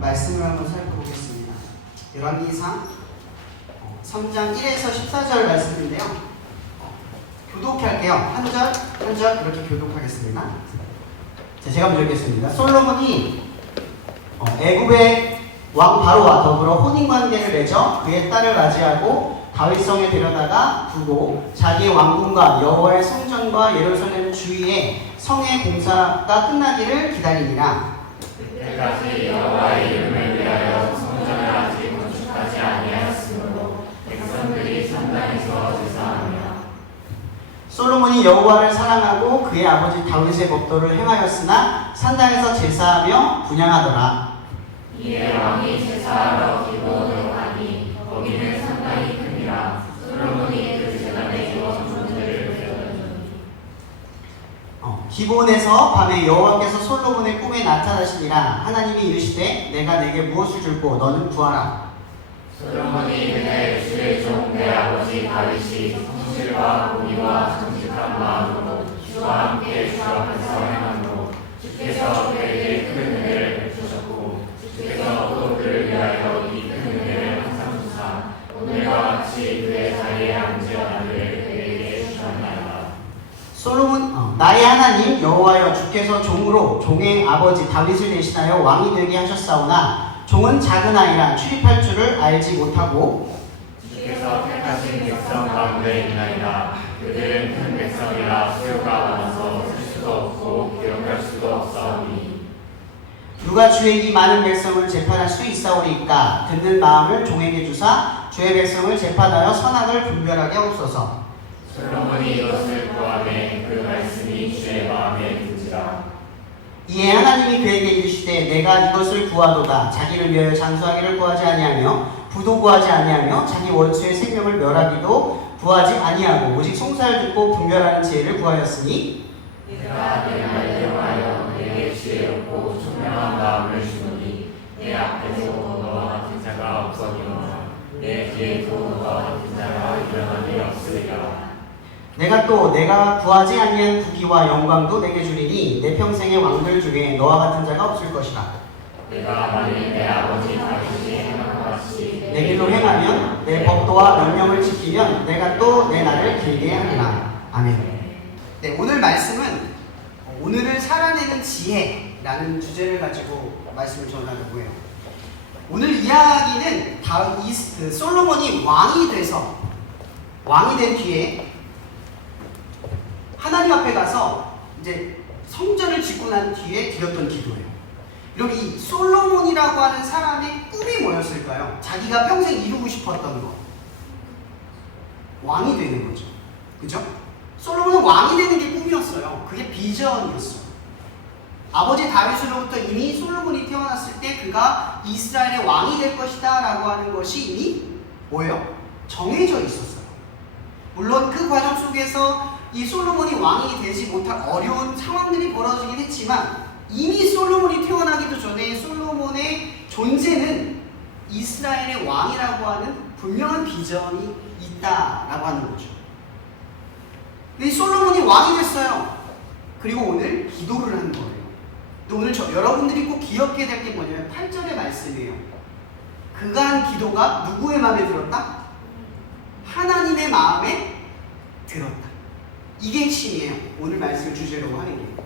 말씀을 한번 살펴보겠습니다. 열왕기상 3장 1에서 14절 말씀인데요. 교독할게요. 한 절, 한 절 이렇게 교독하겠습니다. 자, 제가 먼저 읽겠습니다. 솔로몬이 애굽의 왕 바로와 더불어 혼인관계를 맺어 그의 딸을 맞이하고 다윗성에 데려다가 두고 자기의 왕궁과 여호와의 성전과 예루살렘 주위에 성의 공사가 끝나기를 기다리니라. 그때까지 여호와의 이름을 위하여 성전을 아직 건축하지 아니하였으므로 백성들이 산당에서 제사하며 솔로몬이 여호와를 사랑하고 그의 아버지 다윗의 법도를 행하였으나 산당에서 제사하며 분향하더라. 이에 왕이 제사하러 기브온으로 가니 거기는 상당히 크니라. 솔로몬이 그 제단에 기원문들을 세워주니 기브온에서 밤에 여호와께서 솔로몬의 꿈에 나타나시니라. 하나님이 이르시되 내가 내게 무엇을 줄고 너는 구하라. 솔로몬이 그날 주의 종 내 아버지 다윗이 성실과 공의와 정직한 마음으로 주와 함께 주 앞에서 행함으로 주께서 그에게 큰 은혜를 베푸셨고 주께서 또 그를 위하여 이 큰 은혜를 항상 주사 오늘과 같이 그의 자리에 앉으려 하기를 그에게 주셨나이다. 솔로몬 나의 하나님 여호와여 주께서 종으로 종의 아버지 다윗을 대신하여 왕이 되게 하셨사오나 종은 작은 아이라 출입할 줄을 알지 못하고 주께서 택하신 백성 가운데 있나이다. 그들은 큰 백성이라 수요가 많아서 쓸 수도 없고 기억할 수도 없사오니 누가 주의 이 많은 백성을 재판할 수 있사오리까. 듣는 마음을 종에게 주사 주의 백성을 재판하여 선악을 분별하게 하옵소서. 솔로몬이 이것을 구하매 그 말씀이 주의 마음에 든지라. 이에 하나님이 그에게 이르시되 내가 이것을 구하도다. 자기를 위하여 장수하기를 구하지 아니하며 부도 구하지 아니하며 자기 원수의 생명을 멸하기도 구하지 아니하고 오직 송사를 듣고 분별하는 지혜를 구하였으니 내가 내 말에 대하여 내게 지혜롭고 총명한 마음을 주노니 내 앞에서 너와 같은 자가 없거니와 내 뒤에도 너와 같은 자가 일어남이 없으리라. 내가 구하지 아니한 국위와 영광도 내게 주리니 내 평생의 왕들 중에 너와 같은 자가 없을 것이라. 내가 만일 내 아버지 다윗이 행한 것 같이 내 길로 행하면 내 법도와 명령을 지키면 내가 또 내 날을 길게 하리라. 아멘. 네, 오늘 말씀은 오늘을 살아내는 지혜라는 주제를 가지고 말씀을 전하려고 해요. 오늘 이야기는 솔로몬이 왕이 된 뒤에 하나님 앞에 가서 이제 성전을 짓고 난 뒤에 드렸던 기도예요. 여러분, 이 솔로몬이라고 하는 사람의 꿈이 뭐였을까요? 자기가 평생 이루고 싶었던 거. 왕이 되는 거죠. 그죠? 솔로몬은 왕이 되는 게 꿈이었어요. 그게 비전이었어요. 아버지 다윗으로부터 이미 솔로몬이 태어났을 때 그가 이스라엘의 왕이 될 것이다 라고 하는 것이 이미 뭐예요? 정해져 있었어요. 물론 그 과정 속에서 이 솔로몬이 왕이 되지 못할 어려운 상황들이 벌어지긴 했지만 이미 솔로몬이 태어나기도 전에 솔로몬의 존재는 이스라엘의 왕이라고 하는 분명한 비전이 있다라고 하는 거죠. 근데 이 솔로몬이 왕이 됐어요. 그리고 오늘 기도를 한 거예요. 근데 오늘 여러분들이 꼭 기억해야 될 게 뭐냐면 8절의 말씀이에요. 그가 한 기도가 누구의 마음에 들었다? 하나님의 마음에 들었다. 이게 핵심이에요. 오늘 말씀을 주제로 하는 게.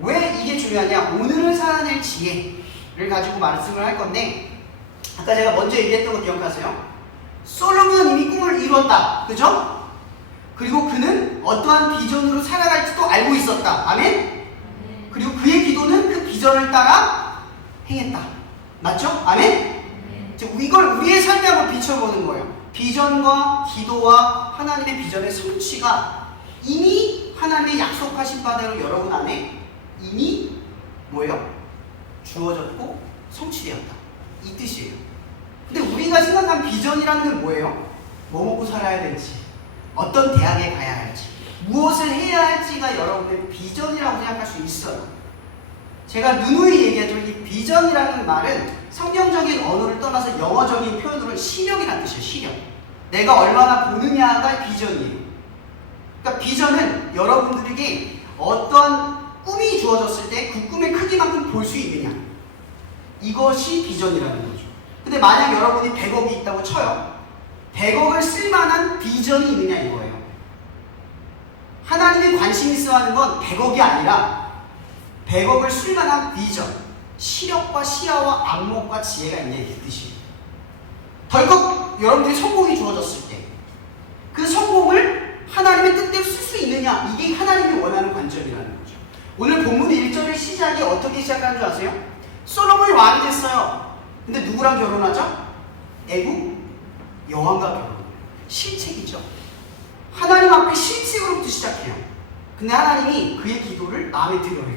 왜 이게 중요하냐? 오늘을 살아낼 지혜를 가지고 말씀을 할 건데, 아까 제가 먼저 얘기했던 거 기억하세요? 솔로몬은 이미 꿈을 이뤘다. 그죠? 그리고 그는 어떠한 비전으로 살아갈지도 알고 있었다. 아멘? 그리고 그의 기도는 그 비전을 따라 행했다. 맞죠? 아멘? 이걸 우리의 삶에 한번 비춰보는 거예요. 비전과 기도와 하나님의 비전의 성취가 이미 하나님의 약속하신 바대로 여러분 안에 이미 뭐예요? 주어졌고 성취되었다. 이 뜻이에요. 근데 우리가 생각한 비전이라는 건 뭐예요? 뭐 먹고 살아야 될지, 어떤 대학에 가야 할지, 무엇을 해야 할지가 여러분의 비전이라고 생각할 수 있어요. 제가 누누이 얘기하죠. 이 비전이라는 말은 성경적인 언어를 떠나서 영어적인 표현으로는 시력이라는 뜻이에요. 시력. 내가 얼마나 보느냐가 비전이에요. 그러니까 비전은 여러분들에게 어떤 꿈이 주어졌을 때 그 꿈의 크기만큼 볼 수 있느냐. 이것이 비전이라는 거죠. 근데 만약 여러분이 100억이 있다고 쳐요. 100억을 쓸만한 비전이 있느냐 이거예요. 하나님이 관심 있어 하는 건 100억이 아니라 100억을 쓸만한 비전, 시력과 시야와 안목과 지혜가 있냐 이게 뜻이에요. 덜컥 여러분들이 성공이 주어졌을 때 그 성공을 하나님의 뜻대로 쓸 수 있느냐, 이게 하나님이 원하는 관점이라는 거죠. 오늘 본문 1절의 시작이 어떻게 시작하는 줄 아세요? 솔로몬이 왕이 됐어요. 근데 누구랑 결혼하죠? 애국 여왕과 결혼. 실책이죠. 하나님 앞에 실책으로부터 시작해요. 근데 하나님이 그의 기도를 마음에 들어요.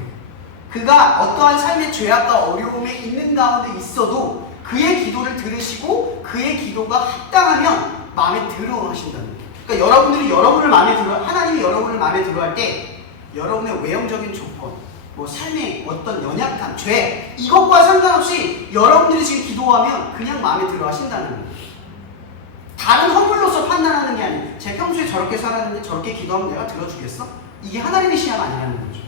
그가 어떠한 삶의 죄악과 어려움에 있는 가운데 있어도 그의 기도를 들으시고 그의 기도가 합당하면 마음에 들어 하신다는 거예요. 그러니까 여러분들이 여러분을 마음에 들어, 하나님이 여러분을 마음에 들어 할 때 여러분의 외형적인 조건, 뭐 삶의 어떤 연약함, 죄, 이것과 상관없이 여러분들이 지금 기도하면 그냥 마음에 들어 하신다는 거예요. 다른 허물로서 판단하는 게 아니에요. 제 평소에 저렇게 살았는데 저렇게 기도하면 내가 들어주겠어? 이게 하나님의 시야가 아니라는 거죠.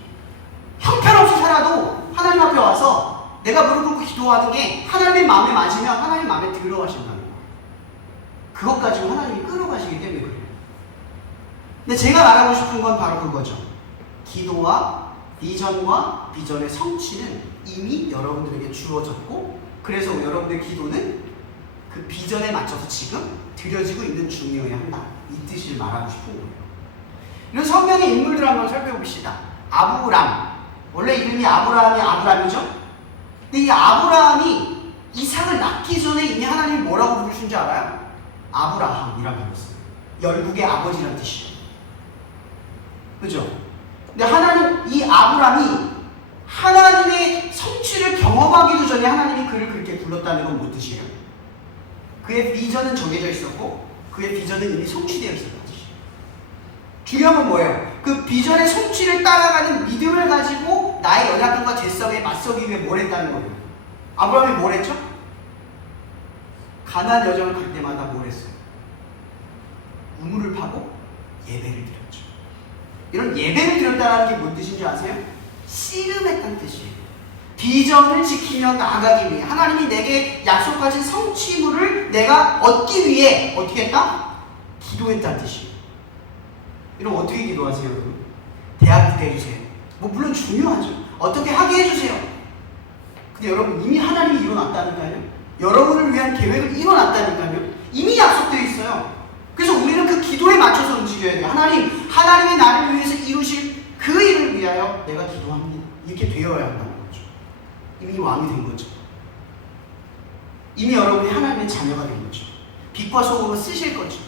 형편없이 살아도 하나님 앞에 와서 내가 무릎 꿇고 기도하는 게 하나님의 마음에 맞으면 하나님 마음에 들어 하신다는 거예요. 그것 가지고 하나님이 끌어가시기 때문에 그래요. 근데 제가 말하고 싶은 건 바로 그거죠. 기도와 비전과 비전의 성취는 이미 여러분들에게 주어졌고, 그래서 여러분의 기도는 그 비전에 맞춰서 지금 드려지고 있는 중이어야 한다. 이 뜻을 말하고 싶은 거예요. 이런 성경의 인물들 한번 살펴봅시다. 아브람. 원래 이름이 아브라함이죠? 근데 이 아브라함이 이삭을 낳기 전에 이미 하나님이 뭐라고 부르신 줄 알아요? 아브라함이라고 불렀어요. 열국의 아버지라는 뜻이에요. 그죠? 근데 하나님, 이 아브라함이 하나님의 성취를 경험하기도 전에 하나님이 그를 그렇게 불렀다는 건 무슨 뜻이에요? 그의 비전은 정해져 있었고 그의 비전은 이미 성취되어 있었다는 뜻이에요. 중요한 건 뭐예요? 그 비전의 성취를 따라가는 믿음을 가지고 나의 연약함과 죄성에 맞서기 위해 뭘 했다는 거예요? 아브라함이 뭘 했죠? 가나안 여정을 갈 때마다 뭘 했어요? 우물을 파고 예배를 드렸죠. 이런 예배를 드렸다는 게 뭔 뜻인지 아세요? 씨름했다는 뜻이에요. 비전을 지키며 나아가기 위해 하나님이 내게 약속하신 성취물을 내가 얻기 위해 어떻게 했다? 기도했다는 뜻이에요. 이럼 어떻게 기도하세요, 여러분? 대학 때 해주세요. 뭐 물론 중요하죠. 어떻게 하게 해주세요. 근데 여러분 이미 하나님이 이뤄놨다니까요. 여러분을 위한 계획을 이뤄놨다니까요. 이미 약속되어 있어요. 그래서 우리는 그 기도에 맞춰서 움직여야 돼요. 하나님이 나를 위해서 이루실 그 일을 위하여 내가 기도합니다. 이렇게 되어야 한다는 거죠. 이미 왕이 된 거죠. 이미 여러분이 하나님의 자녀가 된 거죠. 빛과 소금을 쓰실 거죠.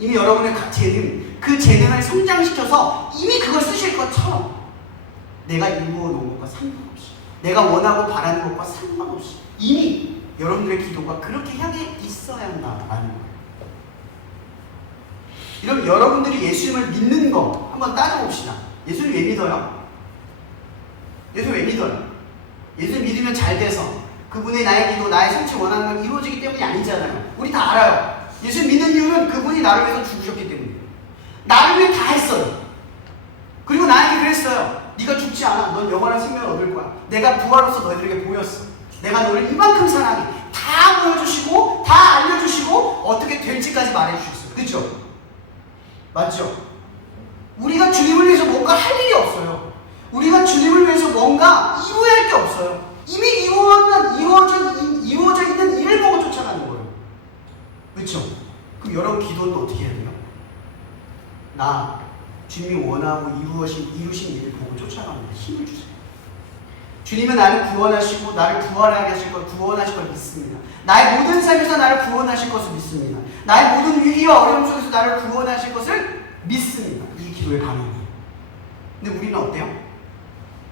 이미 여러분의 재능, 그 재능을 성장시켜서 이미 그걸 쓰실 것처럼 내가 이루어 놓은 것과 상관없이, 내가 원하고 바라는 것과 상관없이 이미 여러분들의 기도가 그렇게 향해 있어야 한다라는 거예요. 이러면 여러분들이 예수님을 믿는 거 한번 따져봅시다. 예수님 왜 믿어요? 예수님 왜 믿어요? 예수님 믿으면 잘 돼서 그분의 나의 기도, 나의 성취 원하는 건 이루어지기 때문이 아니잖아요. 우리 다 알아요. 예수님 믿는 이유는 그분이 나를 위해서 죽으셨기 때문이에요. 나를 위해 다 했어요. 그리고 나에게 그랬어요. 네가 죽지 않아. 넌 영원한 생명을 얻을 거야. 내가 부활로서 너희들에게 보였어. 내가 너를 이만큼 사랑해. 다 보여주시고 다 알려주시고 어떻게 될지까지 말해주셨어요. 그렇죠? 맞죠? 우리가 주님을 위해서 뭔가 할 일이 없어요. 우리가 주님을 위해서 뭔가 이루어야 할 게 없어요. 이미 이루어져 있는 일을 보고 쫓아가는 거예요. 그렇죠? 그럼 여러분 기도는 어떻게 해야 돼요? 나 주님이 원하고 이루신 일을 보고 쫓아갑니다. 힘을 주세요. 주님은 나를 구원하시고 나를 구원하게 하실 걸, 구원하실 걸 믿습니다. 나의 모든 삶에서 나를 구원하실 것을 믿습니다. 나의 모든 위기와 어려움 속에서 나를 구원하실 것을 믿습니다. 이 기도의 강의예요. 근데 우리는 어때요?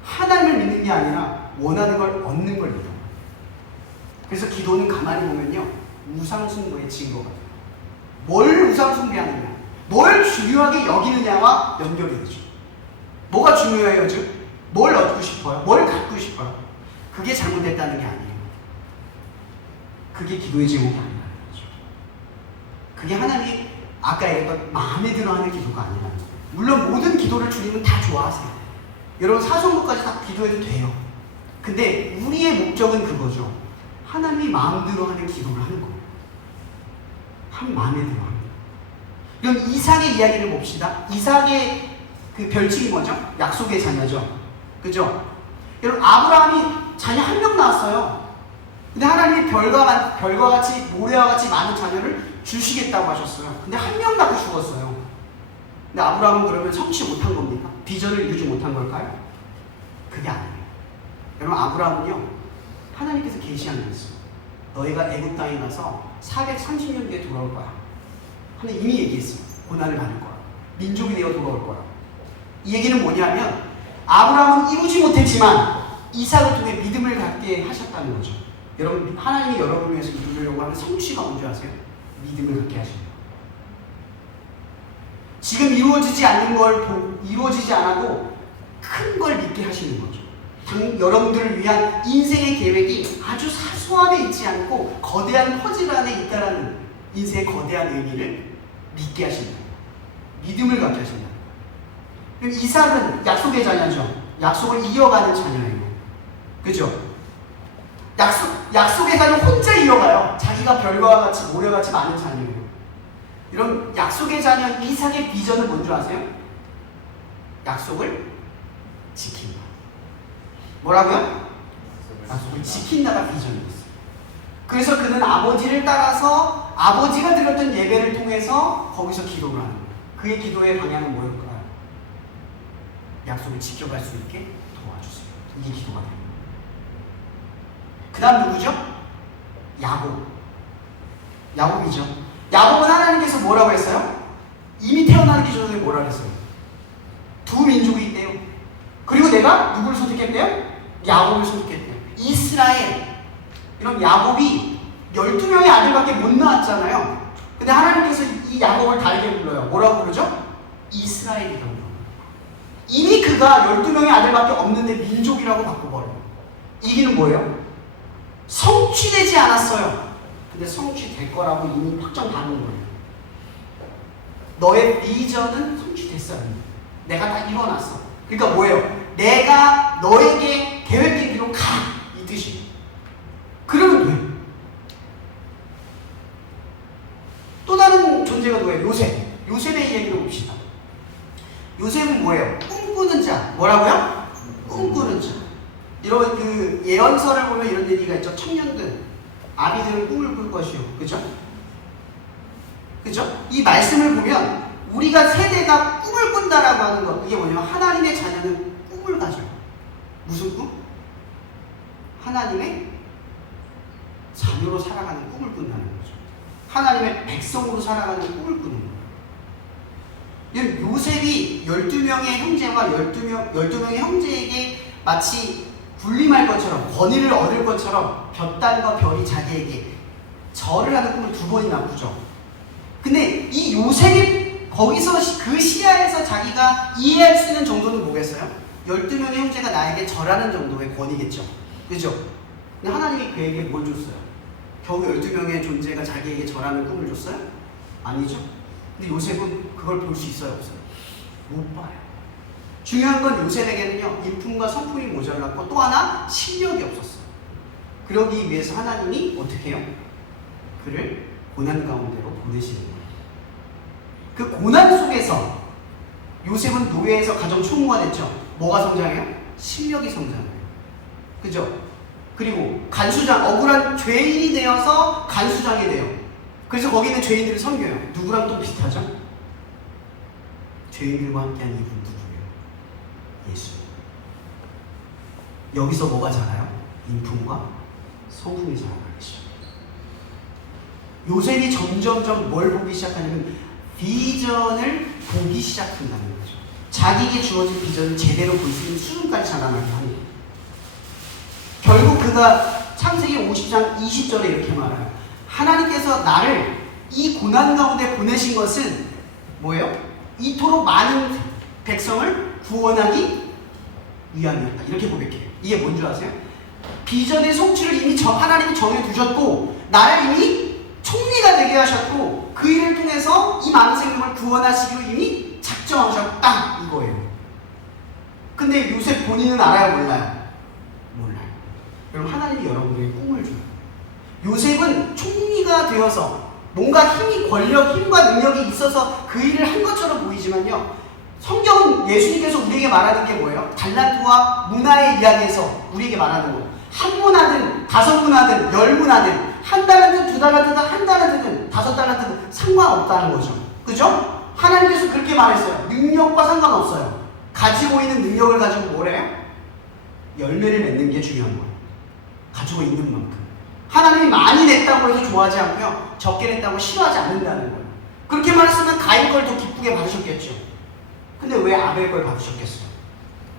하나님을 믿는 게 아니라 원하는 걸 얻는 걸 믿어요. 그래서 기도는 가만히 보면요, 우상숭배의 증거가 돼요. 뭘 우상숭배하느냐, 뭘 중요하게 여기느냐와 연결이 되죠. 뭐가 중요해요, 즉? 뭘 얻고 싶어요? 뭘 갖고 싶어요? 그게 잘못됐다는 게 아니에요. 그게 기도의 제목이 아니라는 거죠. 그게 하나님이 아까 얘기했던 마음에 들어하는 기도가 아니라는 거예요. 물론 모든 기도를 주님은 다 좋아하세요. 여러분 사성도까지 다 기도해도 돼요. 근데 우리의 목적은 그거죠. 하나님이 마음대로 하는 기도를 하는 거예요. 한 마음에 들어 하는 거예요. 그럼 이삭의 이야기를 봅시다. 이삭의 그 별칭이 뭐죠? 약속의 자녀죠. 그죠? 여러분, 아브라함이 자녀 한 명 낳았어요. 근데 하나님이 별과 같이 모래와 같이 많은 자녀를 주시겠다고 하셨어요. 근데 한 명 낳고 죽었어요. 근데 아브라함은 그러면 성취 못한 겁니까? 비전을 이루지 못한 걸까요? 그게 아니에요. 여러분, 아브라함은요, 하나님께서 계시한 게 있어요. 너희가 애굽 땅에 가서 430년 뒤에 돌아올 거야. 하나님 이미 얘기했어요. 고난을 받을 거야. 민족이 되어 돌아올 거야. 이 얘기는 뭐냐면 아브라함은 이루지 못했지만 이삭을 통해 믿음을 갖게 하셨다는 거죠. 여러분, 하나님이 여러분을 위해서 이루려고 하는 성취가 뭔지 아세요? 믿음을 갖게 하십니다. 지금 이루어지지 않아도 큰 걸 믿게 하시는 거죠. 여러분들을 위한 인생의 계획이 아주 사소함에 있지 않고 거대한 퍼즐 안에 있다라는 인생의 거대한 의미를 믿게 하신다. 믿음을 갖게 하신다. 그럼 이삭은 약속의 자녀죠. 약속을 이어가는 자녀예요. 그죠? 약속의 자녀 혼자 이어가요. 자기가 별과 같이 모래같이 많은 자녀예요. 이런 약속의 자녀 이삭의 비전은 뭔지 아세요? 약속을 지킨다. 뭐라고요? 약속을 지킨다가 비전이었어요. 그래서 그는 아버지를 따라서 아버지가 드렸던 예배를 통해서 거기서 기도를 하는 거예요. 그의 기도의 방향은 뭐였을까요? 약속을 지켜갈 수 있게 도와주세요. 이게 기도가 됩니다. 그 다음 누구죠? 야곱이죠. 야곱은 하나님께서 뭐라고 했어요? 이미 태어나기 전에 뭐라고 했어요? 두 민족이 있대요. 그리고 내가 누구를 선택했대요? 야곱을 선택했대요. 이스라엘. 이런 야곱이 12명의 아들밖에 못 낳았잖아요. 근데 하나님께서 이 야곱을 다르게 불러요. 뭐라고 부르죠? 이스라엘이라고 불러요. 이미 그가 12명의 아들밖에 없는데 민족이라고 바꿔버려요. 이기는 뭐예요? 성취되지 않았어요. 근데 성취될 거라고 이미 확정받는 거예요. 너의 비전은 성취됐어요. 내가 다 이뤄놨어. 그러니까 뭐예요? 내가 너에게 계획된 길로 가! 이 뜻이에요. 그러면 돼. 또 다른 존재가 누구예요? 요셉의 얘기를 봅시다. 요셉은 뭐예요? 꿈꾸는 자. 뭐라고요? 꿈꾸는 자. 여러분, 그 예언서를 보면 이런 얘기가 있죠. 청년들, 아비들은 꿈을 꿀 것이요. 그죠? 그죠? 이 말씀을 보면 우리가 세대가 꿈을 꾼다라고 하는 것, 이게 뭐냐면 하나님의 자녀는 꿈을 가져요. 무슨 꿈? 하나님의 자녀로 살아가는 꿈을 꾼다는 거죠. 하나님의 백성으로 살아가는 꿈을 꾸는 거예요. 요셉이 12명의 형제와 12명의 형제에게 마치 군림할 것처럼, 권위를 얻을 것처럼 볕단과 별이 자기에게 절을 하는 꿈을 2번이나 꾸죠. 근데 이 요셉이 거기서 그 시야에서 자기가 이해할 수 있는 정도는 뭐겠어요? 12명의 형제가 나에게 절하는 정도의 권위겠죠. 그죠? 근데 하나님이 그에게 뭘 줬어요? 겨우 12명의 존재가 자기에게 절하는 꿈을 줬어요? 아니죠. 근데 요셉은 그걸 볼 수 있어요? 없어요? 못 봐요. 중요한 건 요셉에게는요, 인품과 성품이 모자랐고 또 하나 실력이 없었어요. 그러기 위해서 하나님이 어떻게 해요? 그를 고난 가운데로 보내시는 거예요. 그 고난 속에서 요셉은 노예에서 가정 총무가 됐죠. 뭐가 성장해요? 실력이 성장해요. 그죠? 그리고 간수장, 억울한 죄인이 되어서 간수장이 돼요. 그래서 거기 있는 죄인들을 섬겨요. 누구랑 또 비슷하죠? 죄인들과 함께한 이분 누구예요? 예수. 여기서 뭐가 자라요? 인품과 성품이 자라나기 시작해요. 요셉이 점점점 뭘 보기 시작하냐면 비전을 보기 시작한다는 거죠. 자기에게 주어진 비전을 제대로 볼 수 있는 수준까지 자라나게 합니다. 결국 그가 창세기 50장 20절에 이렇게 말해요. 하나님께서 나를 이 고난 가운데 보내신 것은 뭐예요? 이토록 많은 백성을 구원하기 위함이었다. 이렇게 고백해요. 이게 뭔지 아세요? 비전의 성취를 이미 하나님이 정해두셨고 나를 이미 총리가 되게 하셨고 그 일을 통해서 이 많은 생명을 구원하시기로 이미 작정하셨다. 이거예요. 근데 요셉 본인은 알아요? 몰라요? 몰라요. 여러분 하나님이 여러분에게 꿈을 줘요. 요셉은 총리가 되어서 뭔가 힘이 권력, 힘과 능력이 있어서 그 일을 한 것처럼 보이지만요. 성경은 예수님께서 우리에게 말하는 게 뭐예요? 달란트와 문화의 이야기에서 우리에게 말하는 거예요. 한 문화든 다섯 문화든 열 문화든 한 달란트, 두 달란트든 한 달란트든 다섯 달란트든 상관없다는 거죠. 그죠? 하나님께서 그렇게 말했어요. 능력과 상관없어요. 가지고 있는 능력을 가지고 뭐래요? 열매를 맺는 게 중요한 거예요. 가지고 있는 만큼. 하나님이 많이 냈다고 해서 좋아하지 않고요. 적게 냈다고 싫어하지 않는다는 거예요. 그렇게 말했으면 가인 걸 더 기쁘게 받으셨겠죠. 근데 왜 아벨 걸 받으셨겠어요?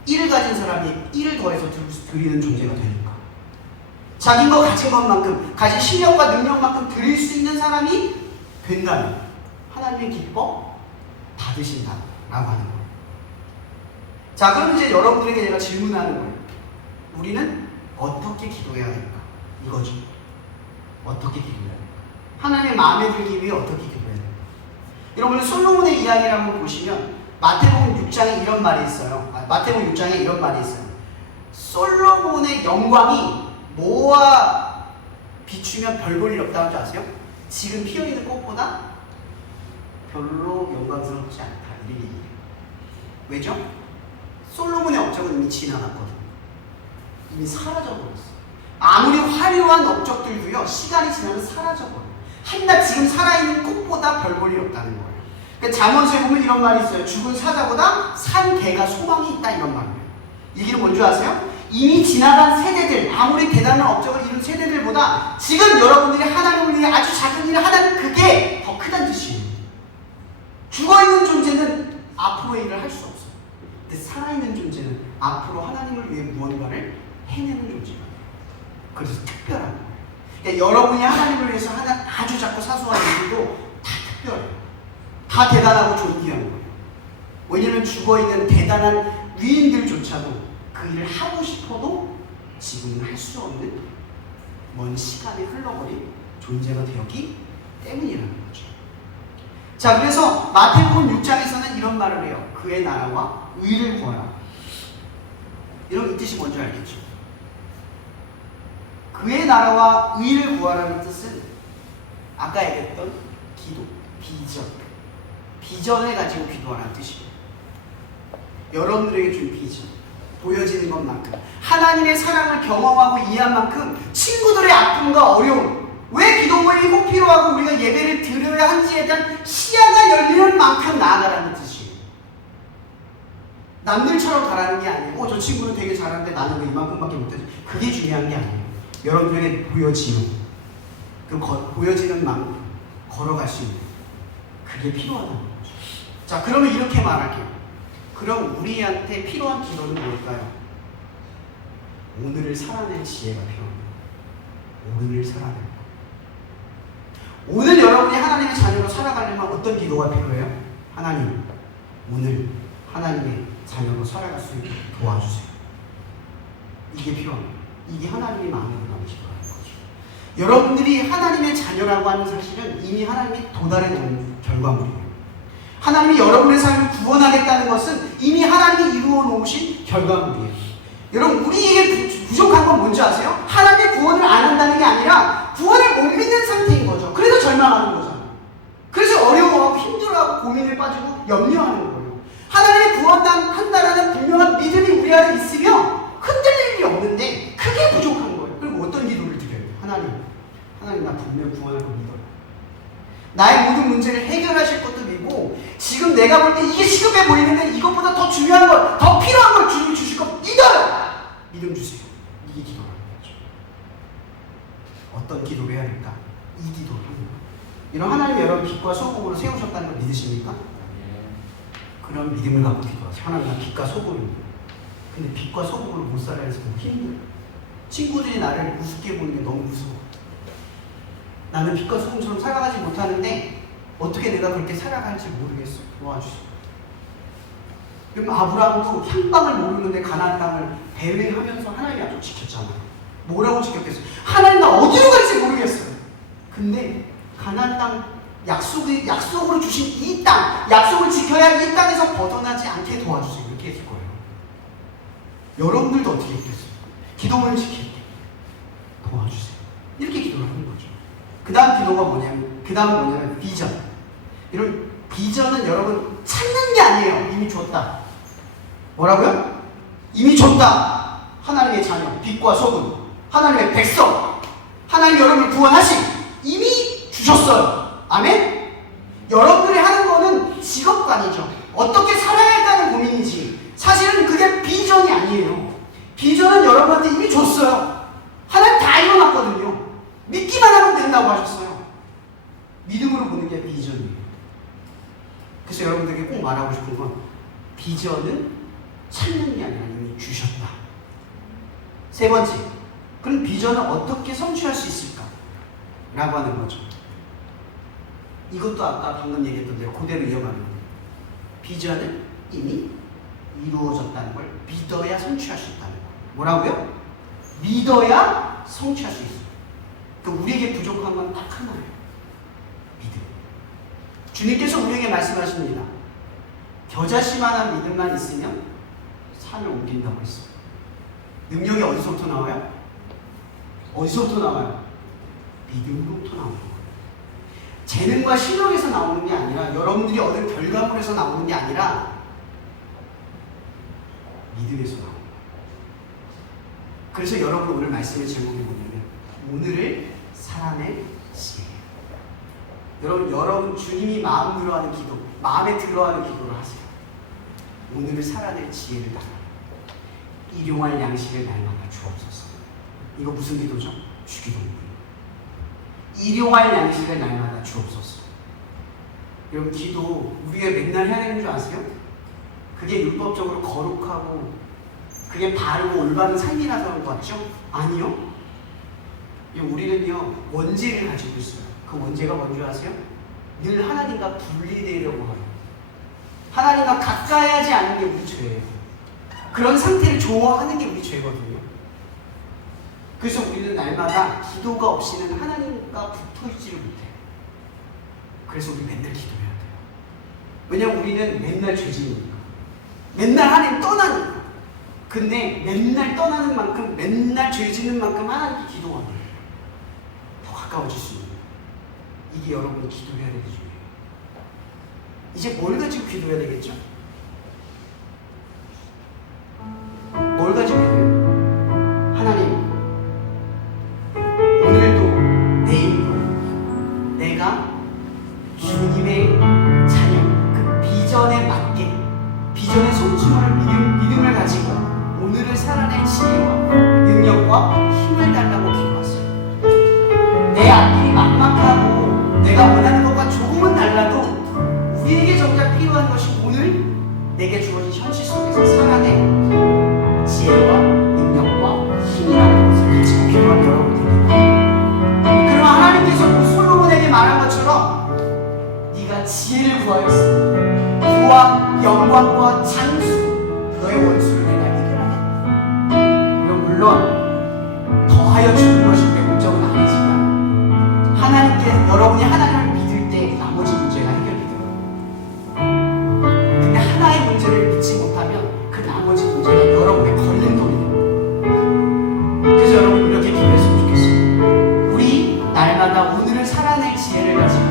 1을 가진 사람이 1을 더해서 드리는 존재가 되니까. 자기 거 가진 것만큼, 가진 실력과 능력만큼 드릴 수 있는 사람이 된다면 하나님이 기뻐 받으신다라고 하는 거예요. 자, 그럼 이제 여러분들에게 제가 질문하는 거예요. 우리는 어떻게 기도해야 될까? 이거죠. 어떻게 기도해야 될까? 하나님의 마음에 들기 위해 어떻게 기도해야 될까? 여러분 솔로몬의 이야기를 한번 보시면 마태복음 6장에 이런 말이 있어요. 마태복음 6장에 이런 말이 있어요. 솔로몬의 영광이 뭐와 비추면 별 볼 일 없다는 줄 아세요? 지금 피어있는 꽃보다 별로 영광스럽지 않다. 이런 얘기예요. 왜죠? 솔로몬의 업적은 이미 지나갔거든요. 이미 사라져버렸어. 아무리 화려한 업적들도요, 시간이 지나면 사라져버려요. 한낱 지금 살아있는 꽃보다 별 볼 일 없다는 거예요. 그러니까 잠언서에 보면 이런 말이 있어요. 죽은 사자보다 산 개가 소망이 있다, 이런 말이에요. 이 길은 뭔지 아세요? 이미 지나간 세대들, 아무리 대단한 업적을 이룬 세대들보다 지금 여러분들이 하나님을 위해 아주 작은 일을 하는 그게 더 크다는 뜻이에요. 죽어있는 존재는 앞으로의 일을 할 수 없어요. 근데 살아있는 존재는 앞으로 하나님을 위해 무언가를 해내는 존재가 돼요. 그래서 특별한 거예요. 그러니까 여러분이 하나님을 위해서 하는 아주 작고 사소한 일들도 다 특별해요. 다 대단하고 존귀한 거예요. 왜냐하면 죽어있는 대단한 위인들조차도 그 일을 하고 싶어도 지금은 할 수 없는 먼 시간이 흘러버린 존재가 되었기 때문이라는 거죠. 자, 그래서 마태복음 6장에서는 이런 말을 해요. 그의 나라와 의를 구하라. 이런 이 뜻이 뭔지 알겠죠? 그의 나라와 의를 구하라는 뜻은 아까 얘기했던 기도, 비전. 비전을 가지고 기도하라는 뜻이에요. 여러분들에게 준 비전, 보여지는 것만큼, 하나님의 사랑을 경험하고 이해한 만큼 친구들의 아픔과 어려움, 왜 기도 모임이 꼭 필요하고 우리가 예배를 드려야 한지에 대한 시야가 열리는 만큼 나아가라는 뜻이에요. 남들처럼 가라는 게 아니고 저 친구는 되게 잘하는데 나는 왜 이만큼밖에 못하지? 그게 중요한 게 아니에요. 여러분들에게 보여지는 보여지는 만큼 걸어갈 수 있는 그게 필요하다는 거죠. 자, 그러면 이렇게 말할게요. 그럼 우리한테 필요한 기도는 뭘까요? 오늘을 살아낼 지혜가 필요합니다. 오늘을 살아낼 것. 오늘 여러분이 하나님의 자녀로 살아가려면 어떤 기도가 필요해요? 하나님, 오늘 하나님의 자녀로 살아갈 수 있게 도와주세요. 이게 필요합니다. 이게 하나님의 마음으로 나는 기도하는 거죠. 여러분들이 하나님의 자녀라고 하는 사실은 이미 하나님이 도달해 놓은 결과물이에요. 하나님이 여러분의 삶을 구원하겠다는 것은 이미 하나님이 이루어 놓으신 결과물이에요. 여러분, 우리에게 부족한 건 뭔지 아세요? 하나님의 구원을 안 한다는 게 아니라 구원을 못 믿는 상태인 거죠. 그래서 절망하는 거잖아요. 그래서 어려워하고 힘들어하고 고민에 빠지고 염려하는 거예요. 하나님의 구원한다는 분명한 믿음이 우리 안에 있으면 흔들릴 일이 없는데 그게 부족한 거예요. 그리고 어떤 기도를 드려요? 하나님 나 분명 구원할 거 믿어요. 나의 모든 문제를 해결하실 것도 믿고 지금 내가 볼 때 이게 시급해 보이는데 이것보다 더 중요한 걸, 더 필요한 걸 주님이 주실 거 믿어요. 믿음 주세요. 이게 기도라는 거죠. 어떤 기도를 해야 될까? 이 기도를 하는 거예요. 이런 하나님이 여러분 빛과 소금으로 세우셨다는 걸 믿으십니까? 그런 믿음을 갖고 기도하세요. 하나님 나 빛과 소금입니다. 근데 빛과 소금으로 못 살아야 해서 너무 힘들어요. 친구들이 나를 우습게 보는 게 너무 무서워. 나는 빛과 소금처럼 살아가지 못하는데 어떻게 내가 그렇게 살아갈지 모르겠어. 도와주세요. 그럼 아브라함도 향방을 모르는데 가나안 땅을 배회하면서 하나님이 아주 지켰잖아요. 뭐라고 지켰겠어요? 하나님 나 어디로 갈지 모르겠어요. 근데 가나안 땅 약속으로 주신 이 땅, 약속을 지켜야 이 땅에서 벗어나지 않게 도와주세요. 이렇게 했을 거예요. 여러분들도 어떻게 했겠어요? 기도문을 지킬게. 그 다음 기도가 뭐냐면, 그 다음 뭐냐면 비전. 여러분, 비전은 여러분 찾는 게 아니에요. 이미 줬다. 뭐라고요? 이미 줬다. 하나님의 자녀, 빛과 소금, 하나님의 백성, 하나님 여러분을 구원하신 이미 주셨어요. 아멘? 여러분들이 하는 거는 직업관이죠. 어떻게 살아야 할까는 고민이지. 사실은 그게 비전이 아니에요. 비전은 여러분한테 이미 줬어요. 하나님 다 이뤄놨거든요. 믿기만 하면 된다고 하셨어요. 믿음으로 보는 게 비전이에요. 그래서 여러분들에게 꼭 말하고 싶은 건 비전은 찾는 게 아니라 이미 주셨다. 세 번째, 그럼 비전을 어떻게 성취할 수 있을까? 라고 하는 거죠. 이것도 아까 방금 얘기했던 대로 그대로 이어가는 거예요. 비전은 이미 이루어졌다는 걸 믿어야 성취할 수 있다는 거예요. 뭐라고요? 믿어야 성취할 수 있어요. 그러니까 우리에게 부족한 건 딱 하나예요. 믿음. 주님께서 우리에게 말씀하십니다. 겨자씨만한 믿음만 있으면 산을 옮긴다고 했어요. 능력이 어디서부터 나와요? 어디서부터 나와요? 믿음으로부터 나오는 거예요. 재능과 실력에서 나오는 게 아니라, 여러분들이 얻은 결과물에서 나오는 게 아니라 믿음에서 나오는 거예요. 그래서 여러분 오늘 말씀의 제목이 뭐냐면 오늘을 살아낼 지혜. 여러분 주님이 마음 들어하는 기도, 마음에 들어하는 기도를 하세요. 오늘을 살아낼 지혜를 달라. 일용할 양식을 날마다 주옵소서. 이거 무슨 기도죠? 주기도문이에요. 일용할 양식을 날마다 주옵소서. 여러분 기도 우리가 맨날 해야 되는 줄 아세요? 그게 율법적으로 거룩하고 그게 바르고 올바른 삶이라서 그런 것 같죠? 아니요. 우리는요 원죄를 가지고 있어요. 그 원죄가 뭔지 아세요? 늘 하나님과 분리되려고 하는, 하나님과 가까이 하지 않는 게 우리 죄예요. 그런 상태를 좋아하는 게 우리 죄거든요. 그래서 우리는 날마다 기도가 없이는 하나님과 붙어있지를 못해요. 그래서 우리 맨날 기도해야 돼요. 왜냐면 우리는 맨날 죄진이니까. 맨날 하나님 떠나니까. 근데 맨날 떠나는 만큼, 맨날 죄지는 만큼 하나님께 기도가 돼요. 더 가까워질 수 있는. 이게 여러분이 기도해야 되는 중이에요. 이제 뭘 가지고 기도해야 되겠죠? 뭘 가지고 기도해요? 하나님, 오늘도 내일도 내가 주님의 자녀, 그 비전에 맞게, 비전의 성취를 믿음을 가지고 오늘을 살아낼 지혜와 능력과 힘을 달라고 기도하세요. 내 앞길이 막막하고 내가 원하는 것과 조금은 달라도 우리에게 정작 필요한 것이 오늘 내게 주어진 현실 속에서 살아낼 지혜와 능력과 힘이라는 것을 가지고 필요한 여러분들입니다. 그럼 하나님께서 솔로몬에게 말한 것처럼 네가 지혜를 구하였으니 부와 영광과 장수 너의 원수를 내가 이기라. 물론 더하여 주는 것이 우리의 목적은 아니지만 하나님께, 여러분이 하나님을 믿을 때 나머지 문제가 해결이 돼요. 근데 하나의 문제를 믿지 못하면 그 나머지 문제가 여러분의 걸림돌이 돼요. 그래서 여러분 이렇게 기도했으면 좋겠어요. 우리 날마다 오늘을 살아낼 지혜를 가지고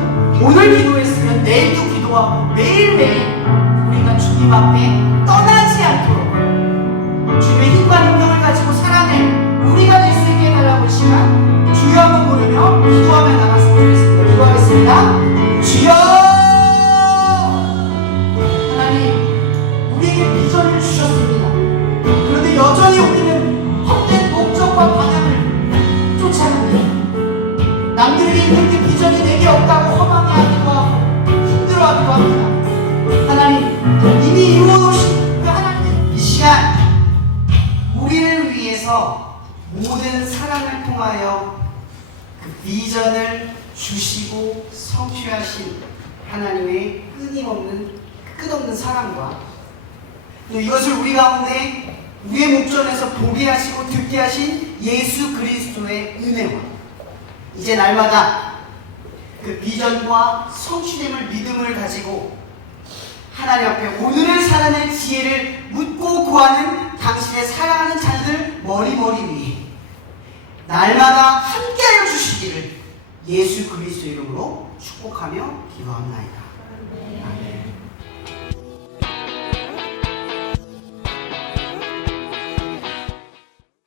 오늘 기도했으면 내일도 기도하고 매일매일 우리가 주님 앞에 떠나지 않도록 주님의 힘과 능력을 가지고 살아낼 우리가 될 수 있게 해달라고 이 시간 주여 한번 부르며 기도하며 나갔으면 좋겠습니다. 기도하겠습니다. 주여! 하나님, 우리에게 비전을 주셨습니다. 그런데 여전히 우리는 헛된 목적과 방향을 쫓아갑니다. 남들에게 있는 그 비전이 내게 없다고 허망해하기도 하고 힘들어하기도 합니다. 하나님, 이미 이루어놓으신 그 하나님, 이 시간 우리를 위해서 모든 사랑을 통하여 그 비전을 주시고 성취하신 하나님의 끊임없는, 끝없는 사랑과 또 이것을 우리 가운데 우리의 목전에서 보게 하시고 듣게 하신 예수 그리스도의 은혜와 이제 날마다 그 비전과 성취됨을 믿음을 가지고 하나님 앞에 오늘을 살아낼 지혜를 묻고 구하는 당신의 사랑하는 자들 머리머리 위에 날마다 함께하여 주시기를 예수 그리스도 이름으로 축복하며 기도합나이다. 아멘.